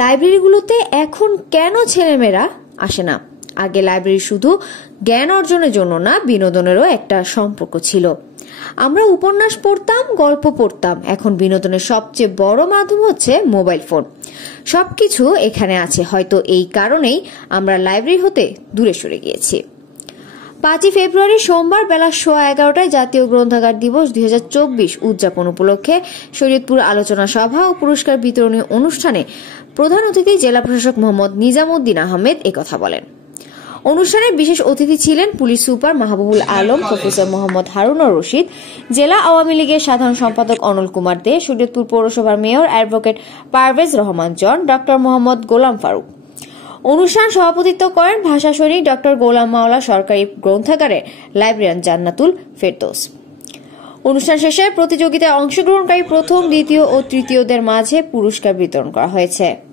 লাইব্রেরিগুলোতে এখন কেন ছেলেমেয়েরা আসে না? আগে লাইব্রেরি শুধু জ্ঞান অর্জনের জন্য না, বিনোদনেরও একটা সম্পর্ক ছিল। আমরা উপন্যাস পড়তাম, গল্প পড়তাম। এখন বিনোদনের সবচেয়ে বড় মাধ্যম হচ্ছে মোবাইল ফোন। সবকিছু এখানে আছে। হয়তো এই কারণেই আমরা লাইব্রেরি হতে দূরে সরে গিয়েছি। 5 ফেব্রুয়ারি সোমবার বেলা 11:15টায় জাতীয় গ্রন্থাগার দিবস 2024 উদযাপন উপলক্ষে শরীয়তপুর আলোচনা সভা ও পুরস্কার বিতরণী অনুষ্ঠানে প্রধান অতিথি জেলা প্রশাসক মোহাম্মদ নিজামুদ্দিন আহমেদ একথা বলেন। অনুষ্ঠানে বিশেষ অতিথি ছিলেন police super Mahbubul Alam, professor Mohammad Harunur Rashid, জেলা আওয়ামী লীগের সাধারণ সম্পাদক অনল কুমার দে, শরীয়তপুর পৌরসভার মেয়র অ্যাডভোকেট পারভেজ রহমান জন, ডক্টর মোহাম্মদ গোলাম ফারুক। অনুষ্ঠান সভাপতিত্ব করেন ভাষা সৈনিক ডক্টর গোলাম মাওলা সরকারি গ্রন্থাগারের লাইব্রেরিয়ান জান্নাতুল ফেরদৌস। অনুষ্ঠান শেষে প্রতিযোগিতায় অংশগ্রহণকারী প্রথম, দ্বিতীয় ও তৃতীয়দের মাঝে পুরস্কার বিতরণ করা হয়েছে।